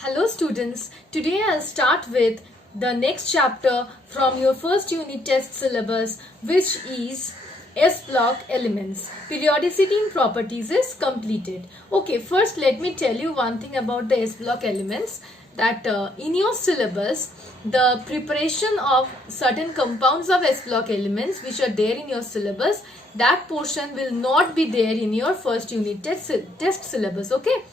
Hello students, today I'll start with the next chapter from your first unit test syllabus, which is S block elements. Periodicity in properties is completed. Okay, first let me tell you one thing about the S block elements, that in your syllabus the preparation of certain compounds of S block elements which are there in your syllabus, that portion will not be there in your first unit test syllabus. Okay,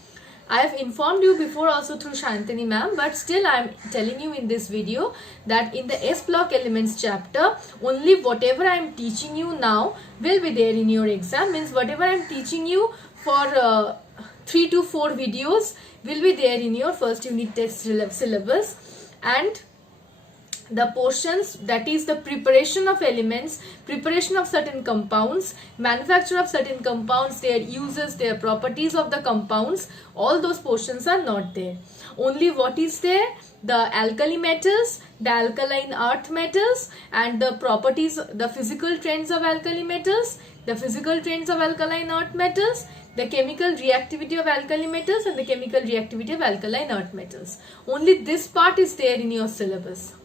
I have informed you before also through Shantini ma'am, but still I am telling you in this video that in the S block elements chapter, only whatever I am teaching you now will be there in your exam. Means whatever I am teaching you for 3 to 4 videos will be there in your first unit test syllabus, and the portions, that is the preparation of elements, preparation of certain compounds, manufacture of certain compounds, their uses, their properties of the compounds, all those portions are not there. Only what is there? The alkali metals, the alkaline earth metals, and the properties, the physical trends of alkali metals, the physical trends of alkaline earth metals, the chemical reactivity of alkali metals, and the chemical reactivity of alkaline earth metals. Only this part is there in your syllabus.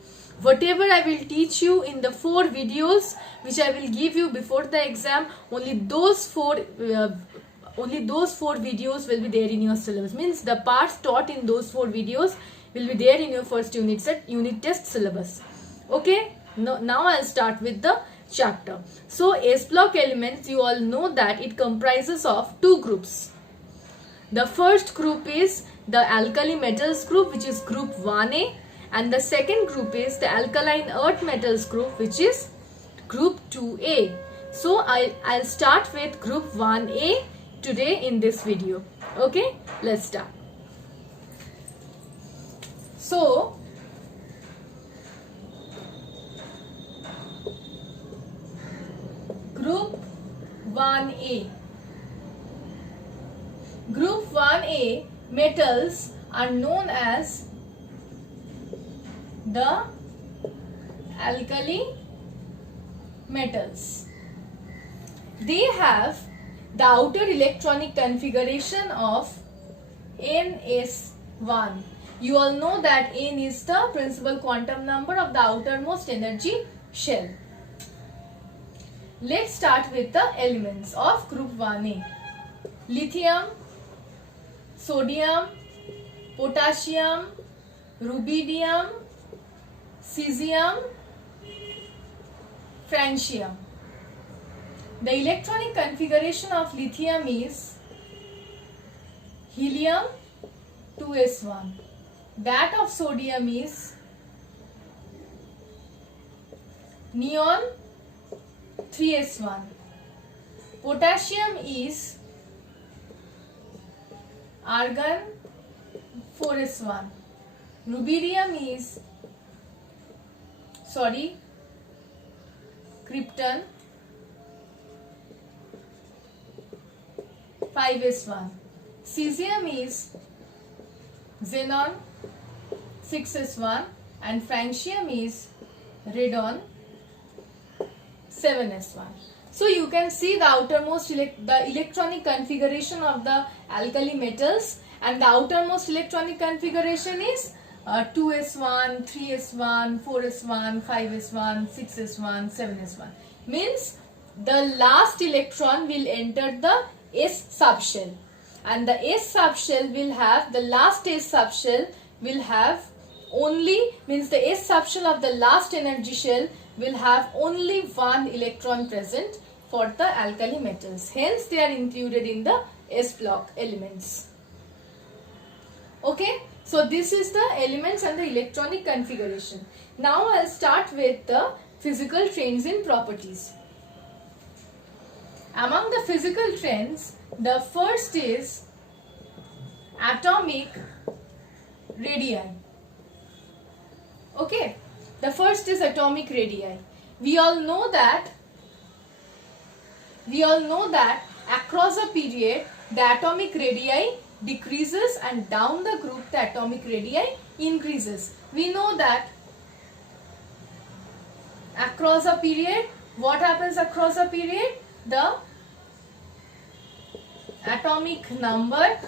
Whatever I will teach you in the 4 videos which I will give you before the exam, only those 4 videos will be there in your syllabus. Means the parts taught in those 4 videos will be there in your first unit test syllabus. Okay, now I'll start with the chapter. So S block elements, you all know that it comprises of 2 groups. The first group is the alkali metals group, which is group 1A. And the second group is the alkaline earth metals group, which is group 2A. So I'll start with group 1A today in this video. Okay, let's start. So group 1A. Group 1A metals are known as the alkali metals. They have the outer electronic configuration of Ns1. You all know that N is the principal quantum number of the outermost energy shell. Let's start with the elements of group 1A. Lithium, sodium, potassium, rubidium, cesium, francium. The electronic configuration of lithium is helium 2s1. That of sodium is neon 3s1. Potassium is argon 4s1. Rubidium is krypton 5s1. Cesium is xenon 6s1, and francium is radon 7s1. So you can see the outermost the electronic configuration of the alkali metals, and the outermost electronic configuration is 2s1, 3s1, 4s1, 5s1, 6s1, 7s1. Means the last electron will enter the S subshell, and the S subshell will have, the last S subshell will have only, means the S subshell of the last energy shell will have only 1 electron present for the alkali metals. Hence they are included in the S block elements. Okay, so this is the elements and the electronic configuration. Now I'll start with the physical trends in properties. Among the physical trends, the first is atomic radii. Okay, the first is atomic radii. We all know that across a period the atomic radii decreases, and down the group the atomic radii increases. We know that across a period, what happens across a period? The atomic number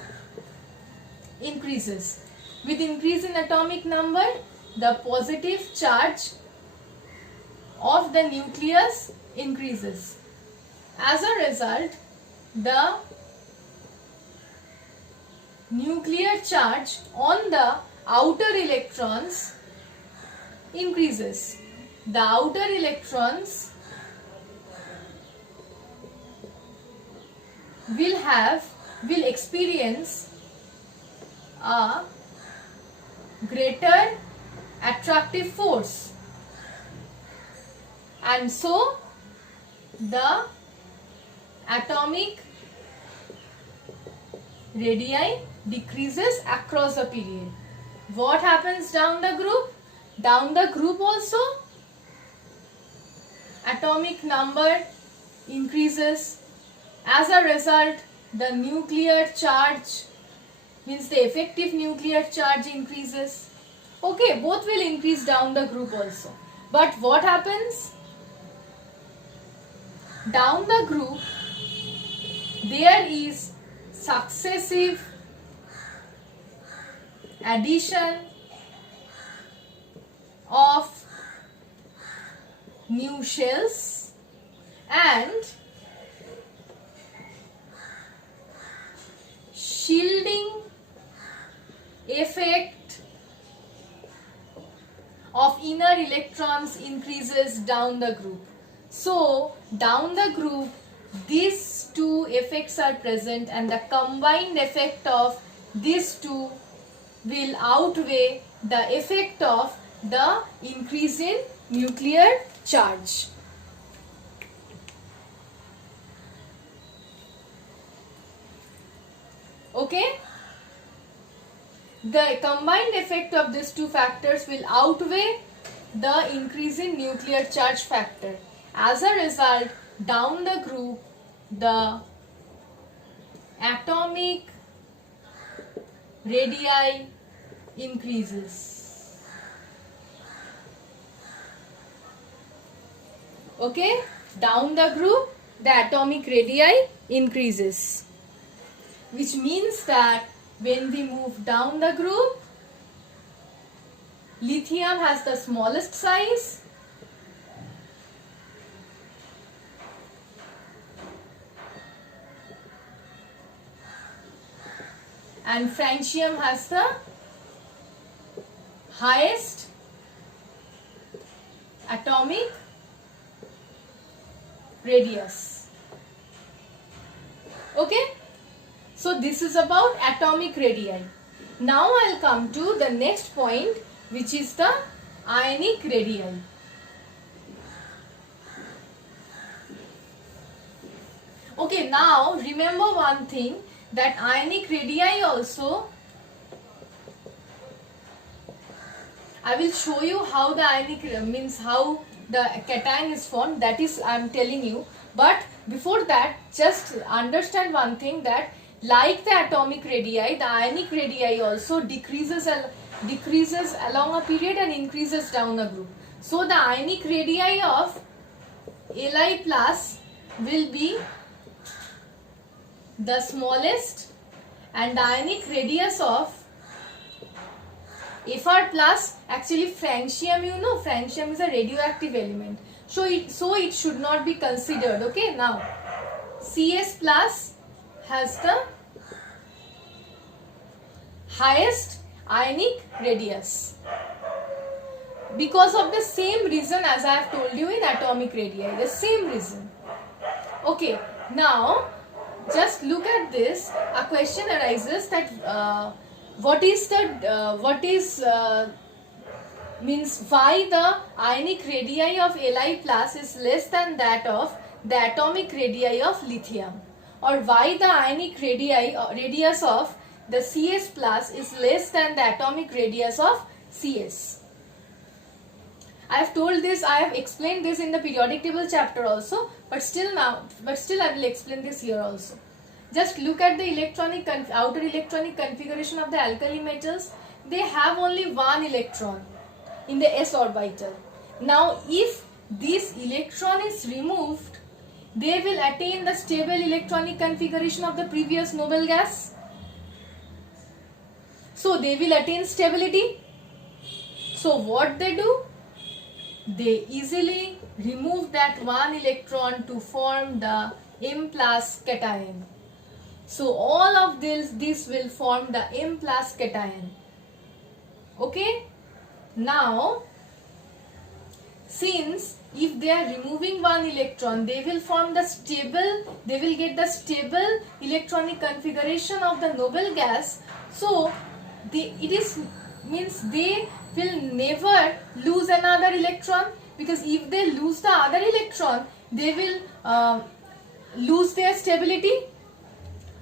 increases. With increase in atomic number, the positive charge of the nucleus increases. As a result, the nuclear charge on the outer electrons increases. The outer electrons will experience a greater attractive force, and so the atomic radii decreases across the period. What happens down the group? Down the group also atomic number increases. As a result, the nuclear charge, means the effective nuclear charge, increases. Okay, both will increase down the group also. But what happens? Down the group, there is successive addition of new shells and shielding effect of inner electrons increases down the group. So down the group, these two effects are present, and the combined effect of these two will outweigh the effect of the increase in nuclear charge. Okay? The combined effect of these two factors will outweigh the increase in nuclear charge factor. As a result, down the group, the atomic radii increases. Okay? Down the group, the atomic radii increases. Which means that when we move down the group, lithium has the smallest size, and francium has the highest atomic radius. Okay? So this is about atomic radii. Now I'll come to the next point, which is the ionic radii. Okay, now remember one thing, that ionic radii also, I will show you how the ionic, means how the cation is formed, that is I am telling you. But before that, just understand one thing, that like the atomic radii, the ionic radii also decreases along a period and increases down a group. So the ionic radii of Li plus will be the smallest, and the ionic radius of Fr plus, actually francium, you know, francium is a radioactive element, so it should not be considered. Okay, now Cs plus has the highest ionic radius because of the same reason as I have told you in atomic radii, the same reason. Okay, now just look at this. A question arises that means why the ionic radii of Li plus is less than that of the atomic radii of lithium, or why the ionic radius of the Cs plus is less than the atomic radius of Cs. I have told this, I have explained this in the periodic table chapter also, but still I will explain this here also. Just look at the outer electronic configuration of the alkali metals. They have only one electron in the s orbital. Now if this electron is removed, they will attain the stable electronic configuration of the previous noble gas. So they will attain stability. So what they do? They easily remove that one electron to form the M plus cation. So all of this will form the M plus cation. Okay. Now, since if they are removing one electron, they will form the stable, they will get the stable electronic configuration of the noble gas. So means they will never lose another electron, because if they lose the other electron, they will lose their stability.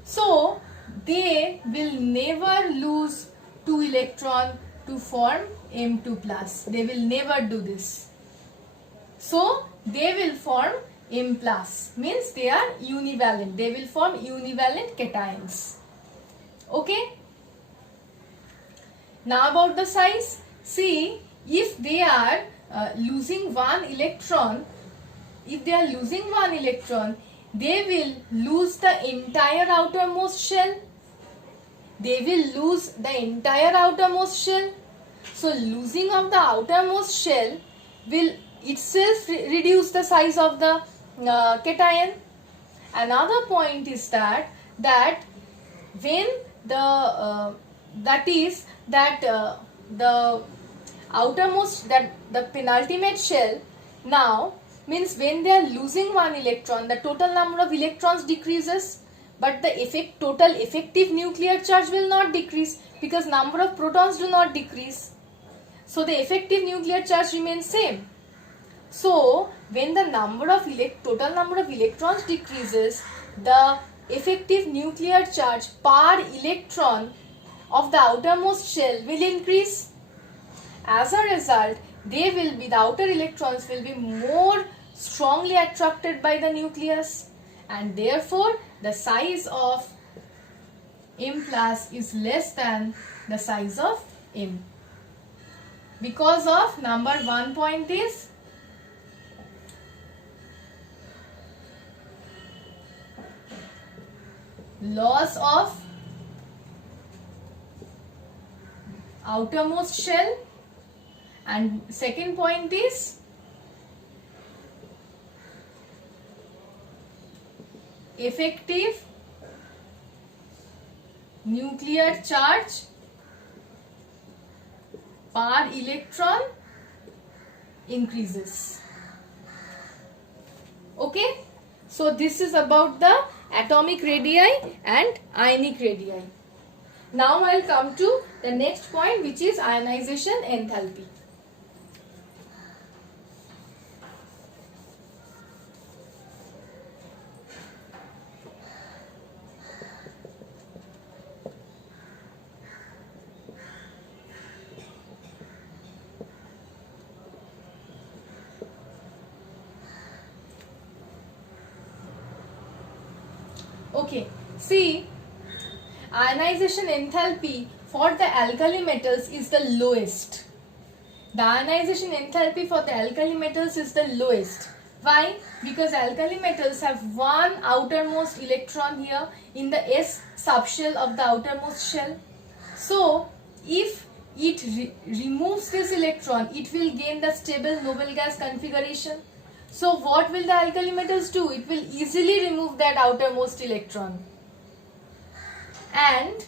So they will never lose two electron to form M2 plus. They will never do this. So they will form M plus, means they are univalent. They will form univalent cations. Okay. Now about the size. See, if they are losing one electron, they will lose the entire outermost shell. So losing of the outermost shell will itself reduce the size of the cation. Another point is that when the outermost, that the penultimate shell, now means when they are losing one electron, the total number of electrons decreases, but the total effective nuclear charge will not decrease, because number of protons do not decrease. So the effective nuclear charge remains same. So when the total number of electrons decreases, the effective nuclear charge per electron of the outermost shell will increase. As a result, the outer electrons will be more strongly attracted by the nucleus, and therefore the size of M plus is less than the size of M. Because of number 1 point is loss of outermost shell, and second point is effective nuclear charge per electron increases. Okay, so this is about the atomic radii and ionic radii. Now I will come to the next point, which is ionization enthalpy. Okay, see, ionization enthalpy for the alkali metals is the lowest. The ionization enthalpy for the alkali metals is the lowest. Why? Because alkali metals have one outermost electron here in the S subshell of the outermost shell. So, if it removes this electron, it will gain the stable noble gas configuration. So what will the alkali metals do? It will easily remove that outermost electron. And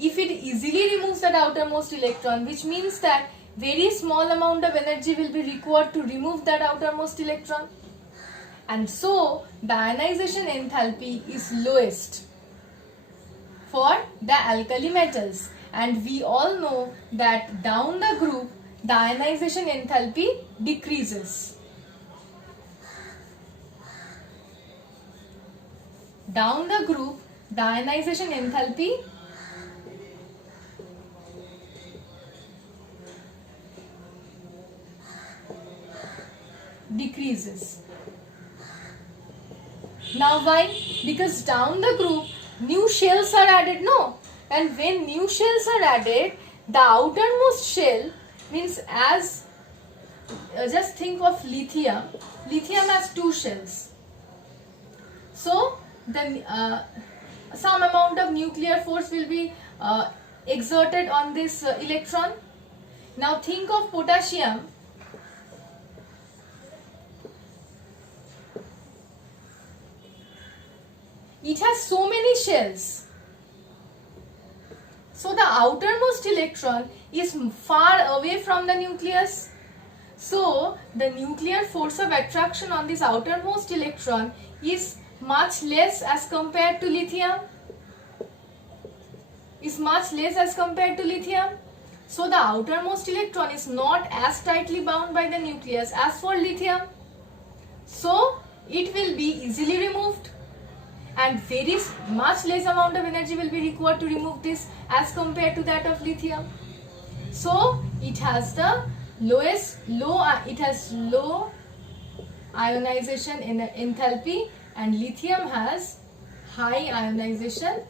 if it easily removes that outermost electron, which means that very small amount of energy will be required to remove that outermost electron. And so the ionization enthalpy is lowest for the alkali metals. And we all know that down the group, the ionization enthalpy decreases. Down the group, the ionization enthalpy decreases. Now why? Because down the group, new shells are added, no? And when new shells are added, the outermost shell means as, just think of lithium. Lithium has two shells. So, then some amount of nuclear force will be exerted on this electron. Now think of potassium. It has so many shells. So the outermost electron is far away from the nucleus. So the nuclear force of attraction on this outermost electron is much less as compared to lithium. So the outermost electron is not as tightly bound by the nucleus as for lithium. So it will be easily removed, and very much less amount of energy will be required to remove this as compared to that of lithium. So it has the low ionization enthalpy, and lithium has high ionization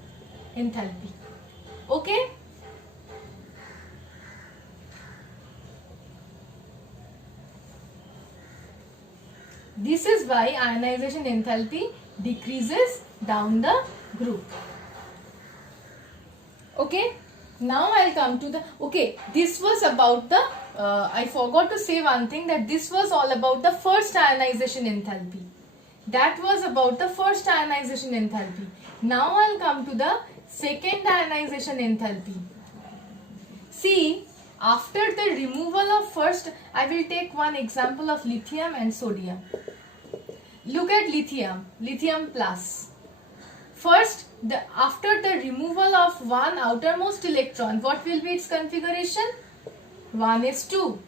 enthalpy. Okay? This is why ionization enthalpy decreases down the group. Okay? Now I'll come to the, this was about the, I forgot to say one thing, that this was all about the first ionization enthalpy. That was about the first ionization enthalpy. Now I'll come to the second ionization enthalpy. See, after the removal of first, I will take one example of lithium and sodium. Look at lithium plus. First, after the removal of one outermost electron, what will be its configuration? 1s2.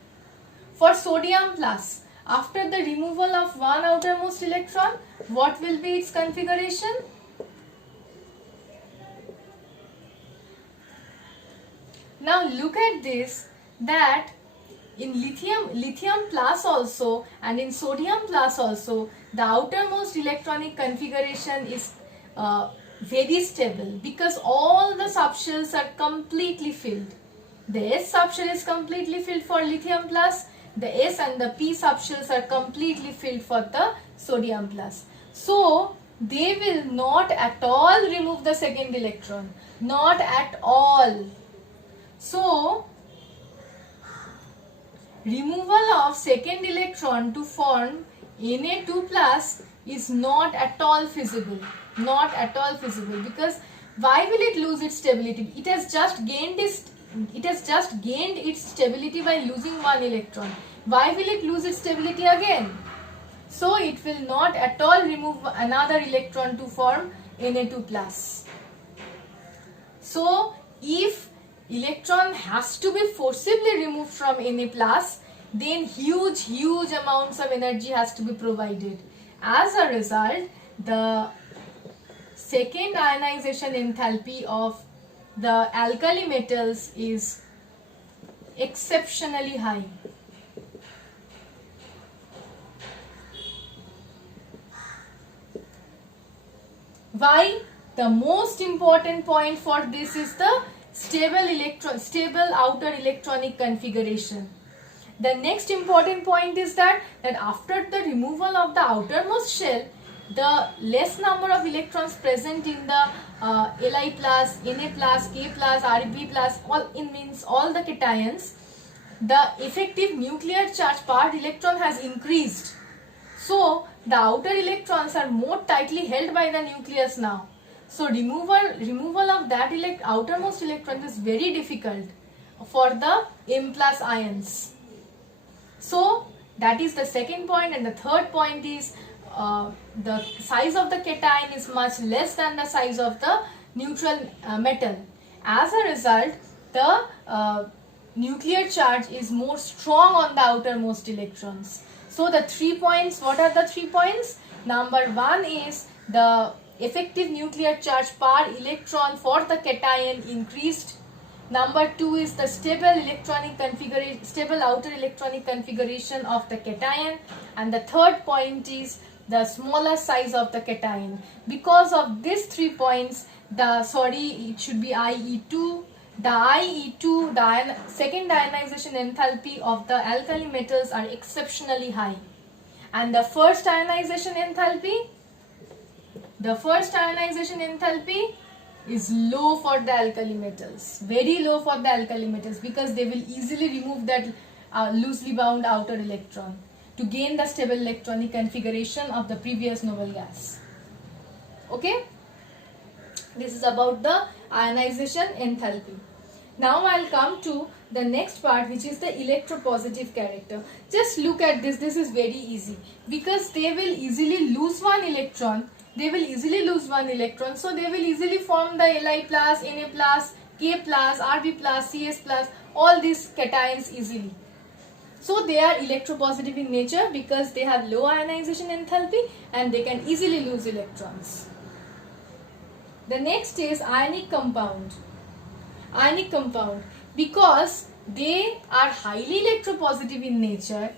For sodium plus, after the removal of one outermost electron, what will be its configuration? Now look at this, that in lithium plus also and in sodium plus also, the outermost electronic configuration is very stable, because all the subshells are completely filled. The S subshell is completely filled for lithium plus, the S and the P subshells are completely filled for the sodium plus. So they will not at all remove the second electron, not at all. So removal of second electron to form Na2 plus is not at all feasible. Because why will it lose its stability? It has just gained its stability by losing one electron. Why will it lose its stability again? So it will not at all remove another electron to form Na2 plus. So if electron has to be forcibly removed from Na plus, then huge amounts of energy has to be provided. As a result, the second ionization enthalpy of the alkali metals is exceptionally high. Why? The most important point for this is the stable outer electronic configuration. The next important point is that after the removal of the outermost shell, the less number of electrons present in the Li plus, Na plus, K plus, Rb plus, all the cations, the effective nuclear charge per electron has increased. So the outer electrons are more tightly held by the nucleus now. So removal of that outermost electron is very difficult for the M plus ions. So that is the second point, and the third point is the size of the cation is much less than the size of the neutral metal. As a result, the nuclear charge is more strong on the outermost electrons. So the 3 points, what are the 3 points? Number 1 is the effective nuclear charge per electron for the cation increased. Number 2 is the stable outer electronic configuration of the cation, and the third point is the smaller size of the cation. Because of these 3 points, it should be IE2. The IE2, the second ionization enthalpy of the alkali metals are exceptionally high, and the first ionization enthalpy is low for the alkali metals, very low for the alkali metals, because they will easily remove that loosely bound outer electron to gain the stable electronic configuration of the previous noble gas. Okay, this is about the ionization enthalpy. Now I'll come to the next part, which is the electropositive character. Just look at this. This is very easy, because they will easily lose one electron. So they will easily form the Li plus, Na plus, K plus, Rb plus, Cs plus, all these cations easily. So they are electropositive in nature because they have low ionization enthalpy and they can easily lose electrons. The next is ionic compound. Ionic compound, because they are highly electropositive in nature,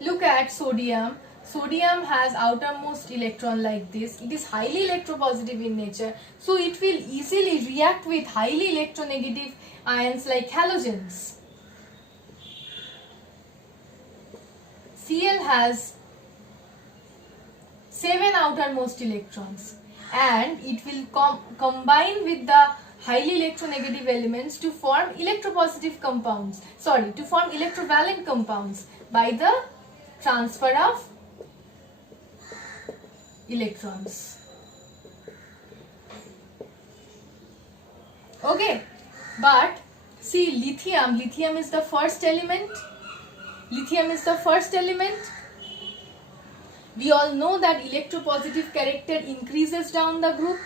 look at sodium. Sodium has outermost electron like this. It is highly electropositive in nature, so it will easily react with highly electronegative ions like halogens. Cl has 7 outermost electrons, and it will combine with the highly electronegative elements to form electropositive compounds, to form electrovalent compounds by the transfer of electrons. Okay, but see, lithium is the first element. We all know that electropositive character increases down the group.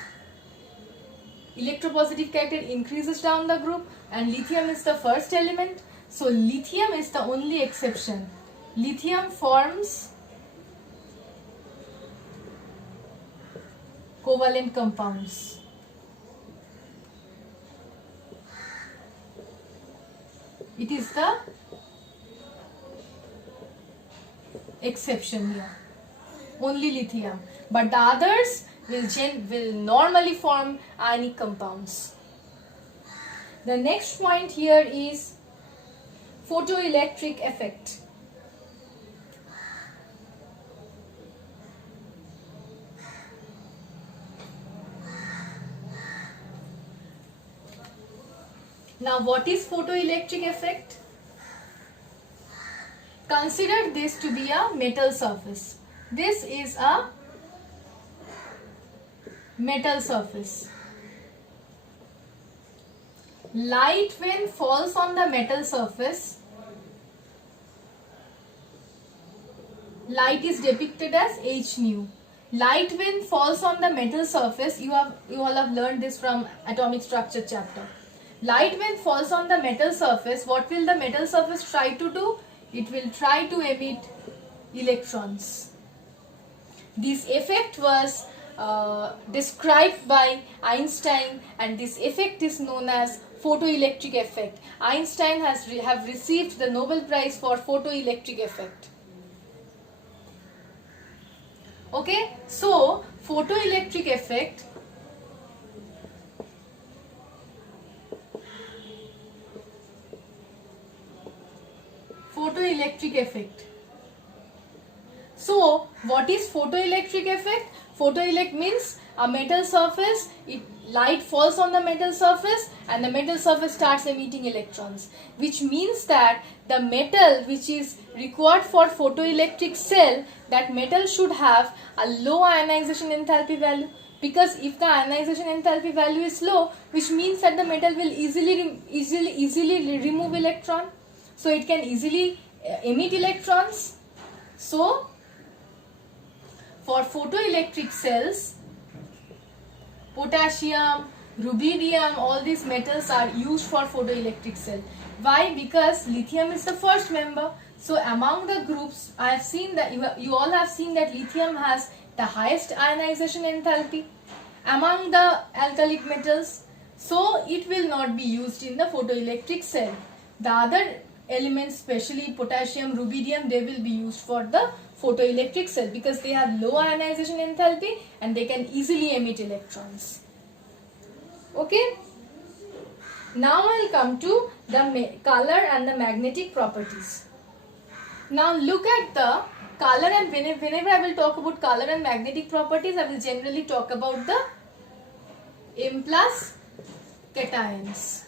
And lithium is the first element. So lithium is the only exception. Lithium forms covalent compounds. It is the exception here. Only lithium, but the others will normally form ionic compounds. The next point here is photoelectric effect. Now, what is photoelectric effect? Consider this to be a metal surface. This is a metal surface. Light, when falls on the metal surface, light is depicted as h nu. Light, when falls on the metal surface, you all have learned this from atomic structure chapter. Light, when falls on the metal surface, what will the metal surface try to do? It will try to emit electrons. This effect was described by Einstein, and this effect is known as photoelectric effect. Einstein have received the Nobel Prize for photoelectric effect. Okay, so photoelectric effect So, what is photoelectric effect? Photoelectric means a metal surface, light falls on the metal surface and the metal surface starts emitting electrons, which means that the metal which is required for photoelectric cell, that metal should have a low ionization enthalpy value, because if the ionization enthalpy value is low, which means that the metal will easily remove electron, so it can easily emit electrons. So for photoelectric cells, potassium, rubidium, all these metals are used for photoelectric cell. Why? Because lithium is the first member. So among the groups, I have seen that you all have seen that lithium has the highest ionization enthalpy among the alkalic metals. So it will not be used in the photoelectric cell. The other elements, especially potassium, rubidium, they will be used for the photoelectric cell because they have low ionization enthalpy and they can easily emit electrons. Okay. Now I will come to the color and the magnetic properties. Now look at the color, and whenever I will talk about color and magnetic properties, I will generally talk about the M plus cations.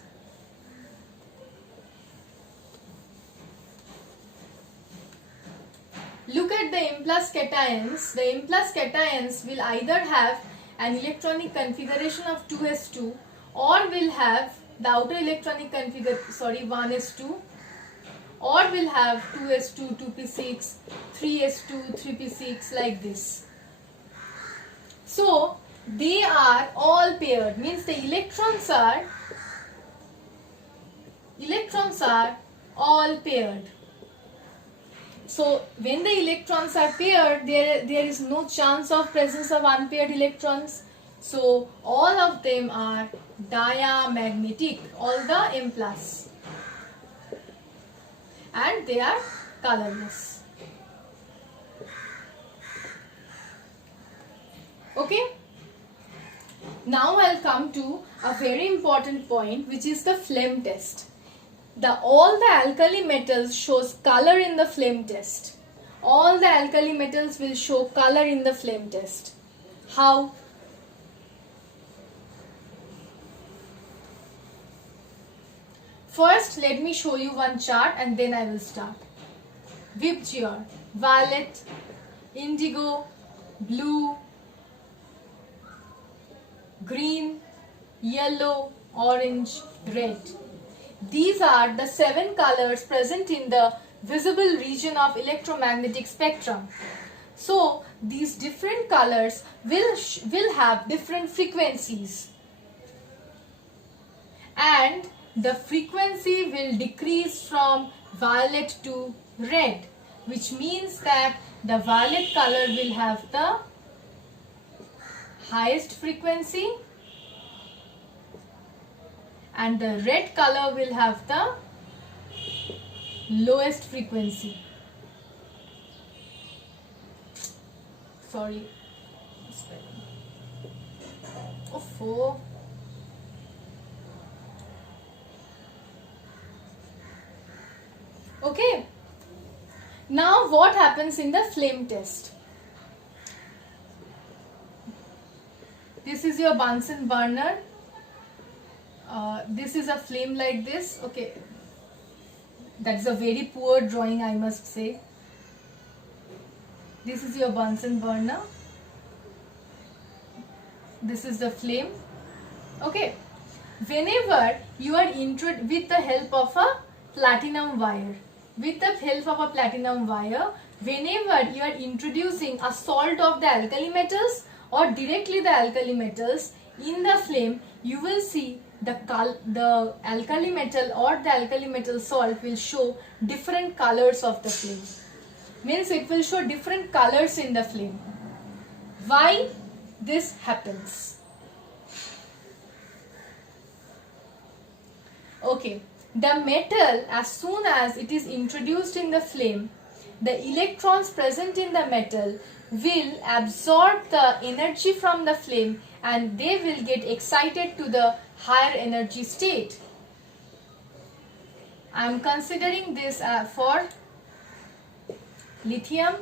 Look at the M plus cations. The M plus cations will either have an electronic configuration of 2s2 or will have the outer electronic configuration 1s2, or will have 2s2, 2p6, 3s2, 3p6, like this. So they are all paired, means the electrons are all paired. So when the electrons are paired, there is no chance of presence of unpaired electrons. So all of them are diamagnetic, all the M plus, and they are colorless. Okay. Now I'll come to a very important point, which is the flame test. All the alkali metals shows color in the flame test. All the alkali metals will show color in the flame test. How? First, let me show you one chart and then I will start. VIBGYOR, violet, indigo, blue, green, yellow, orange, red. These are the 7 colors present in the visible region of electromagnetic spectrum. So these different colors will have different frequencies, and the frequency will decrease from violet to red, which means that the violet color will have the highest frequency and the red color will have the lowest frequency. Sorry. Oh. Okay. Now what happens in the flame test? This is your Bunsen burner. This is a flame like this. Okay, that's a very poor drawing, I must say. This is your Bunsen burner. This is the flame. Okay, whenever you are with the help of a platinum wire, whenever you are introducing a salt of the alkali metals or directly the alkali metals in the flame, you will see the alkali metal or the alkali metal salt will show different colors of the flame. Means it will show different colors in the flame. Why this happens? Okay, the metal, as soon as it is introduced in the flame, the electrons present in the metal will absorb the energy from the flame and they will get excited to the higher energy state. I am considering this for lithium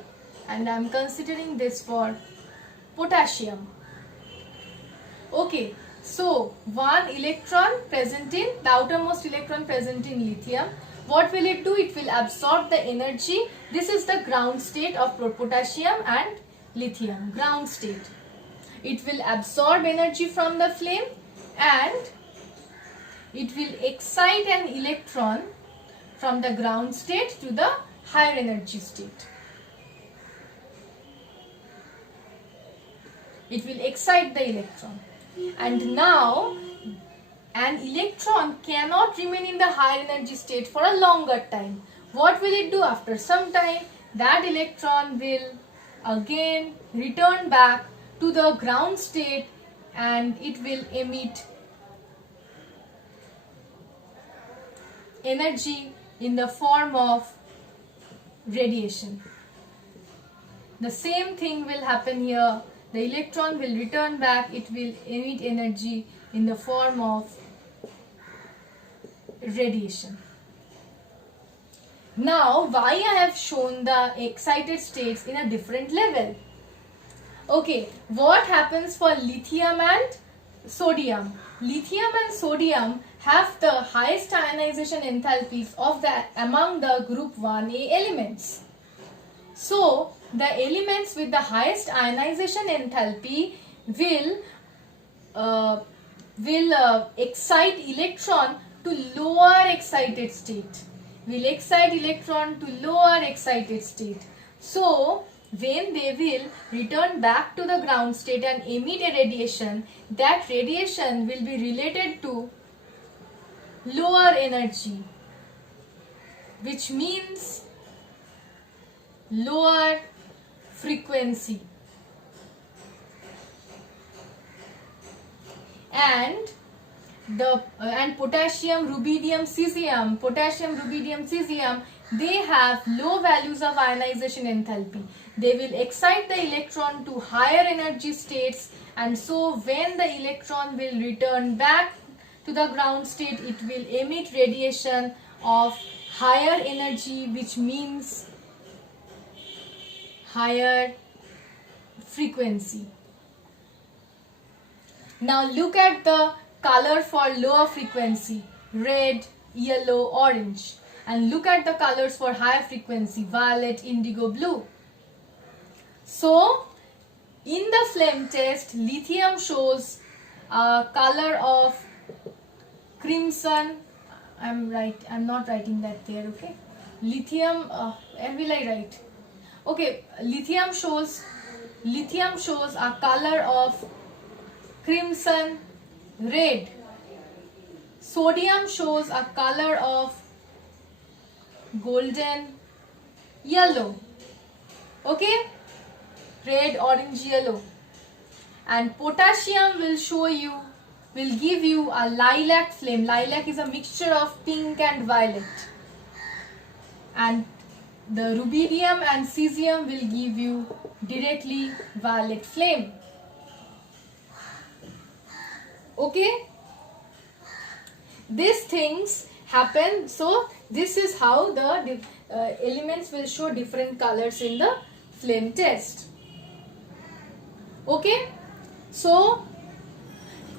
and I am considering this for potassium. Okay, so one electron present in, the outermost electron present in lithium, what will it do? It will absorb the energy. This is the ground state of potassium and lithium, ground state. It will absorb energy from the flame and it will excite an electron from the ground state to the higher energy state. It will excite the electron. And now an electron cannot remain in the higher energy state for a longer time. What will it do? After some time, that electron will again return back to the ground state and it will emit energy in the form of radiation. The same thing will happen here. The electron will return back, it will emit energy in the form of radiation. Now, why I have shown the excited states in a different level? Okay, what happens for lithium and sodium? Lithium and sodium have the highest ionization enthalpies among the group 1a elements. So, the elements with the highest ionization enthalpy will excite electron to lower excited state. Will excite electron to lower excited state. So, when they will return back to the ground state and emit a radiation, that radiation will be related to lower energy, which means lower frequency. And potassium, rubidium, cesium, they have low values of ionization enthalpy. They will excite the electron to higher energy states, and so when the electron will return back to the ground state, it will emit radiation of higher energy, which means higher frequency. Now look at the color for lower frequency: red, yellow, orange. And look at the colors for higher frequency: violet, indigo, blue. So, in the flame test, lithium shows a color of crimson. I'm not writing that there, okay? Lithium, where will I write? Okay, lithium shows a color of crimson, red. Sodium shows a color of golden, yellow. Okay? Red, orange, yellow. And potassium will give you a lilac flame. Lilac is a mixture of pink and violet. And the rubidium and cesium will give you directly violet flame. Okay? These things happen. So this is how the elements will show different colors in the flame test. Okay? So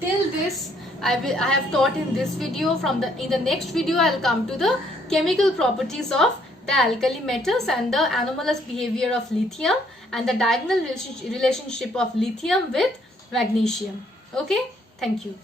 till this I have taught in this video. In the next video I will come to the chemical properties of the alkali metals and the anomalous behavior of lithium and the diagonal relationship of lithium with magnesium. Okay? Thank you.